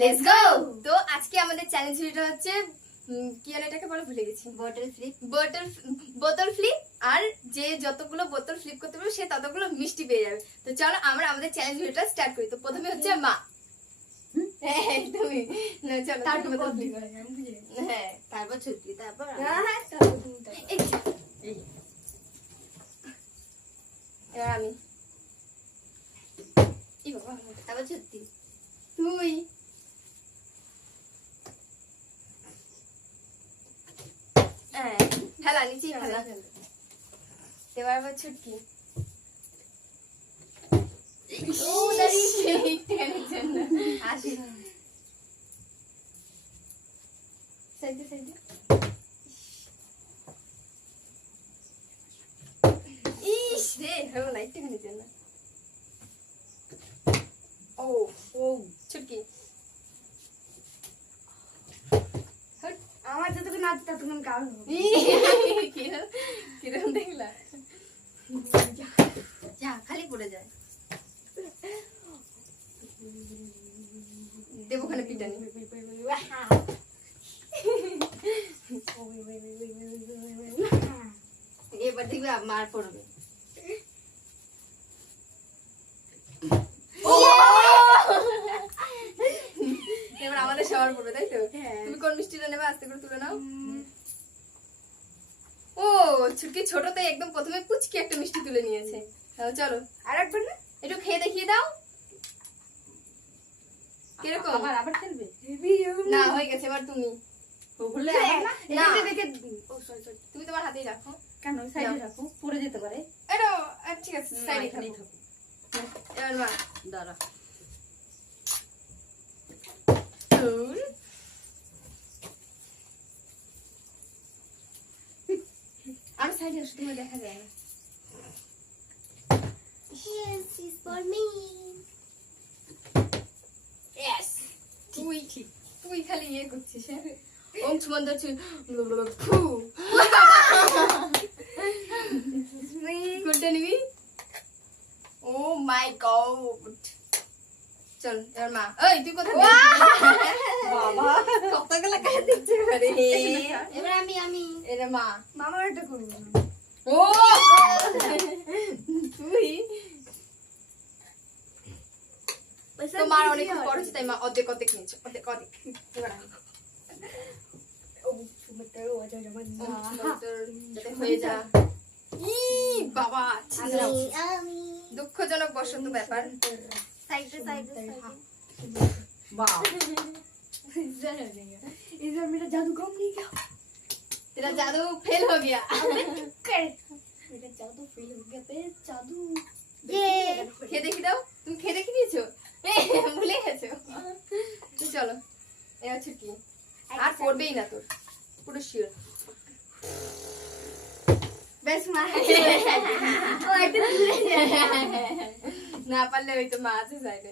Let's go তো আজকে আমাদের চ্যালেঞ্জ ভিডিওটা হচ্ছে কি যেন এটাকে বলে? ভুলে গেছি। বটল ফ্লিপ বোতল বোতল ফ্লিপ আর যে যতগুলো বোতল ফ্লিপ করতে পারবে সে ততগুলো মিষ্টি পেয়ে যাবে। তো চলো আমরা আমাদের চ্যালেঞ্জ ভিডিওটা স্টার্ট করি। তো প্রথমে হচ্ছে মা। হ্যাঁ তুমি না চলো তারপর বোতল হ্যাঁ তারপর ছুটি। তারপর এবার আমি। তারপর ছুটি। তুই। এবার আবার ছুটকি ও ও ছুটকি। আমার যতক্ষণ আছে ততক্ষণ কারণ কিরম কিরম দেখলা? যা খালি পড়ে যায়। দেবখানে পিটানি এবার দেখবে মার পড়বে। এবার আমাদের সবার পড়বে তাই তো? হ্যাঁ। তুমি কোন মিষ্টিটা নেবে আস্তে করে তুলে নাও। ছুটকি ছোটতে একদম প্রথমে পুচকি একটা মিষ্টি তুলে নিয়েছে। চলো। আর একবার না? একটু খেয়ে দেখিয়ে দাও। কীরকম? আবার আবার খেলবে? না হয়ে গেছে এবার তুমি। হলে আবার? না? না। দেখে দেখে ও সরি সরি তুমি তোমার হাতেই রাখো। কেন? সাইডে রাখো পড়ে যেতে পারে। এটা ঠিক আছে সাইডে থাকো। এবার মা দাঁড়া ধুর। আর সাইডে আসো তোমার দেখা যায় না। Yes, it's for me. Yes. তুই তুই খালি ইয়ে করছিস হ্যাঁ? ওম সুমন্দর চুল ফু। কোনটা নিবি? Oh my God. চল এবার মা। ওই তুই কোথায় দিচ্ছে এবার আমি আমি। এরে মা। মামা এটা করব ও! তুই? তো অনেক বড় তাই মা অর্ধেক অর্ধেক নিয়েছে অর্ধেক অর্ধেক। এবার আমি। হয়ে দুঃখজনক বসন্ত ব্যাপার। সাইডে সাইডে বাহ। इधर मेरा जादू कम नहीं क्या तेरा जादू फेल हो गया मेरा जादू फेल हो गया पे जादू ये খেয়ে দেখি দাও তুমি খেয়ে দেখি দিয়েছো এ, ভুলে গেছো তো চলো এ হচ্ছে কি আর করবেই না তোর পুরো শিওর बस मार ও একটা দূরে যায়। না পারলে ওই তো মা আছে সাইডে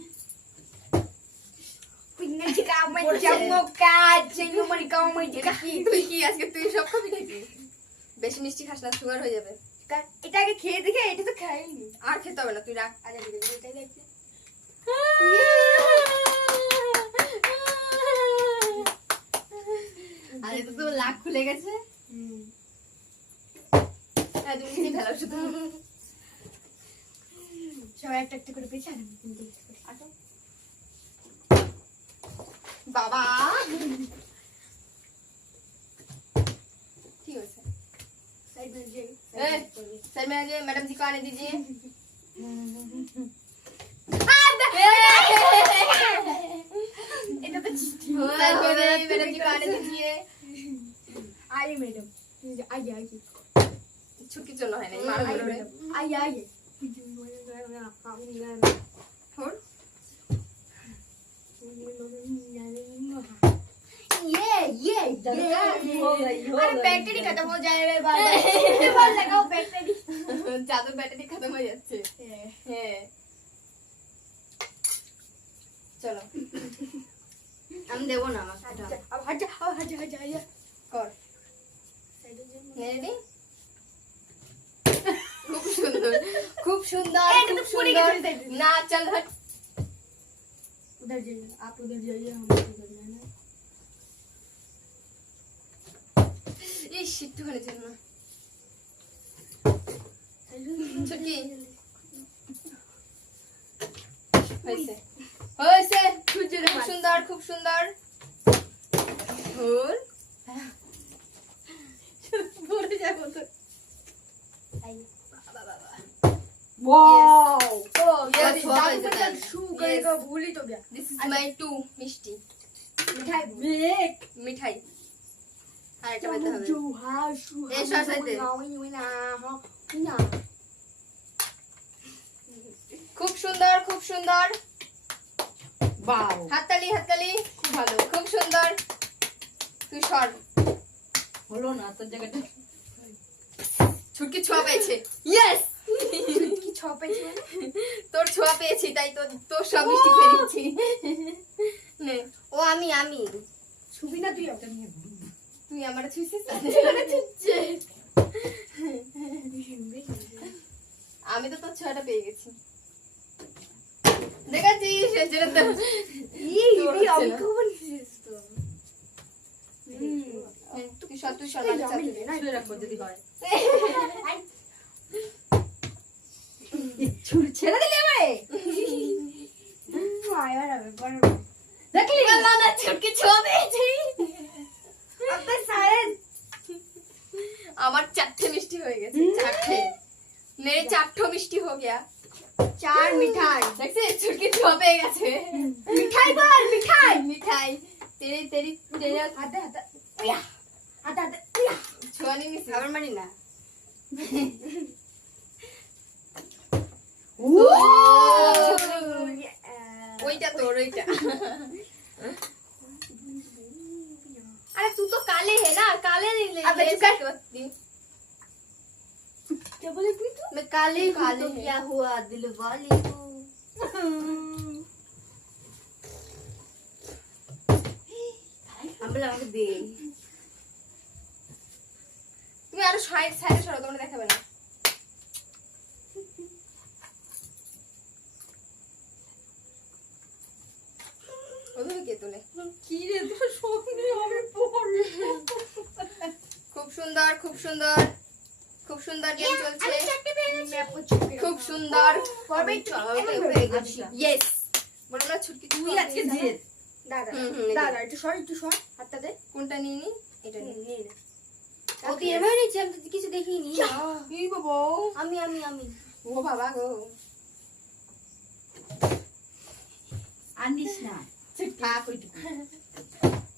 মরিকা মরিকা মকা চিং মরিকা মরিকা তুই কি আজকে তুই সব খাবি নাকি বেশি মিষ্টি খাস না সুগার হয়ে যাবে এটা আগে খেয়ে দেখে এটা তো খাইনি আর খেতে হবে না তুই রাখ আজ আগে এটাই দেখছি আরে তো তো লাখ খুলে গেছে হুম হ্যাঁ তুমি নিচে ফেলাও শুধু সবাই একটা একটা করে পেয়েছি আর बाबा ठीक है सर सर मैडम जी को आने दीजिए अरे बैटरी खत्म हो जाए रे बार बार लगाओ बैटरी জাদুর ব্যাটারি খতম হয়ে যাচ্ছে হ্যাঁ চলো আমি দেবো না আমার अब हट जा अब हट जा हट जा हट जा কর রেডি খুব সুন্দর খুব সুন্দর এই, এটা খুব তো পুড়ে সুন্দর গেছে, এটা। না চল হট उधर जाइए आप उधर जाइए हम ইস একটুখানি জন্য ছুটি হয়েছে হয়েছে খুব সুন্দর খুব সুন্দর ভুল ভরে যাব তো Wow! Oh, yes, yes, yes. Sugar yes. ka bhuli to gaya. This is my two mishti. Mithai. Big. Mithai. খুব সুন্দর খুব সুন্দর হাততালি হাততালি খুব ভালো। খুব সুন্দর তুই সর হলো না তোর জায়গাটা? ছুটকি ছোঁয়া পেয়েছে। তোর ছোঁয়া পেয়েছি তাই তো তোর সব মিষ্টি খেয়ে নিচ্ছি। ও! আমি আমি। ছুবি না তুই একটা তুই আমার আমি তো তোর ছয়টা পেয়ে গেছি। দেখাচ্ছিস সেটা দেখলি? না ছোঁয়া আমার চারটে মিষ্টি হয়ে গেছে চারটে। মেরে চারটো মিষ্টি হয়ে গিয়া। চার মিঠাই। দেখছিস ছুটকি ছোঁয়া গেছে। মিঠাই বল মিঠাই। মিঠাই। তেরি তেরি তেরি হাতে হাতে হাতে হাতে ছোঁয়া নিয়ে আবার মানি না। क्या बोले तू तू मैं काले हूँ काले तो हैं। क्या हुआ दिल वाली हूँ আমি বলে আমাকে দে তুমি আরো সাইড সাইডে সরো তোমরা দেখাবে না ওইভাবে কে তোলে কি রে তোর সঙ্গে আমি পড়ি খুব সুন্দর খুব সুন্দর খুব সুন্দর গেম চলছে। খুব সুন্দর ইয়েস বলো না ছুটকি তুই আজকে জিত। দাদা দাদা একটু সর একটু সর হাতটা দে। কোনটা নিয়ে নি? এটা নিয়ে। নি। ওকে এভাবে নিয়েছি আমি তো কিছু দেখিনি। এই বাবা? আমি আমি আমি। ও বাবা গো। আনিস না। ঠিক ঠাক ওইটুকু।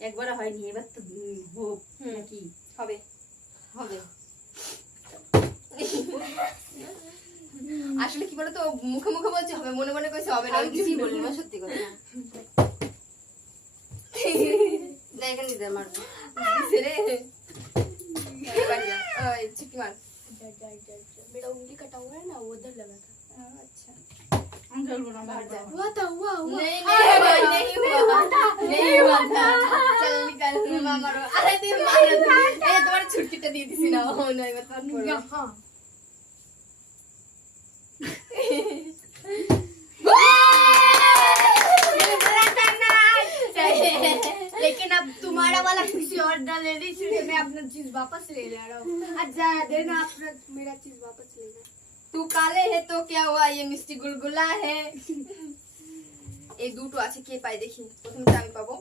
একবার হয়নি এবার তো হোক নাকি? হবে। হবে। আসলে কি বলতো মুখে মুখে বলছে হবে মনে মনে কইছে হবে না। কিছুই বললি না সত্যি কথা। দে মার ছেড়ে ओए चिक्की मार मेरा उंगली कटा हुआ है ना वो उधर लगा था अच्छा अंकल बना बाहर जा हुआ था हुआ हुआ नहीं नहीं नहीं हुआ था नहीं हुआ था चल निकल मामा रो अरे दे मार ए तुम्हारी छुटकी तो दी थी ना हो नहीं मतलब हां लेकिन अब अपना चीज वापस ले ले रहा हूँ अच्छा देना अपना मेरा चीज वापस लेना तू काले है तो क्या हुआ ये মিষ্টি গুলগুলা है এই দুটো আছে কে পাই দেখি প্রথমটা আমি পাবো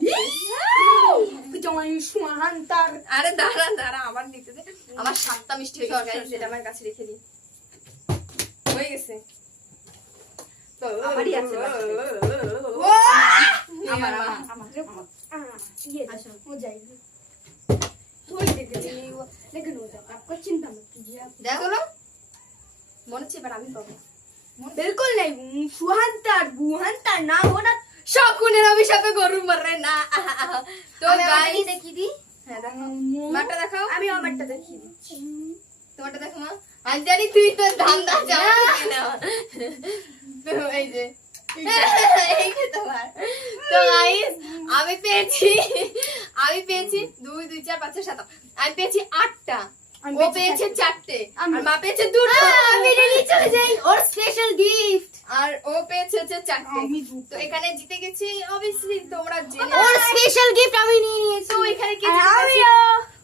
জয় সুহান্তার আরে দাঁড়া দাঁড়া আমার নিতে দে আমার সাতটা মিষ্টি হয়ে গেছে guys, যেটা আমার কাছে রেখে দিই হয়ে গেছে আমারই আছে বাকি। আমার আমার আমার আমার আমার ये अच्छा। हो जाएगी थोड़ी देर के लिए नहीं हुआ लेकिन हो जाएगा आपको चिंता मत कीजिए आप দেখো না মনে হচ্ছে এবার আমি পাবো बिल्कुल नहीं सुहांतार बुहांतार नाम होना শকুনের অভিশাপে গরু মরে না তো আমি আমারটা গাইস নিয়ে দেখি দি হ্যাঁ দেখো মাটা দেখাও আমি আমারটা দেখিয়ে দিচ্ছি তোমারটা দেখো মা আমি জানি তুই তো ধান্দা চালাবি না তো এই যে এই যে তোমার আমি পেয়েছি আমি পেয়েছি দুই দুই চার পাঁচ সাত আমি পেয়েছি আটটা ও পেয়েছে চারটে আর মা পেয়েছে দুটো আমি নিয়ে চলে যাই ওর স্পেশাল গিফট আর ও পেয়েছে হচ্ছে চারটে তো এখানে জিতে গেছি অবভিয়াসলি তোমরা জেনে ওর স্পেশাল গিফট আমি নিয়ে নিয়েছি তো এখানে কে আমিও।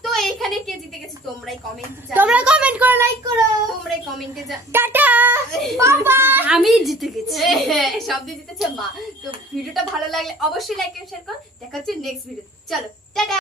তো এখানে কে জিতে গেছে তোমরাই কমেন্ট তোমরা কমেন্ট করো লাইক করো। তোমরাই কমেন্টে যা টাটা! বাবা আমি জিতে গেছি। সব জিতেছে মা। তো ভিডিওটা ভালো লাগলে অবশ্যই লাইক এন্ড শেয়ার করো। দেখা হচ্ছে নেক্সট ভিডিও চলো টাটা!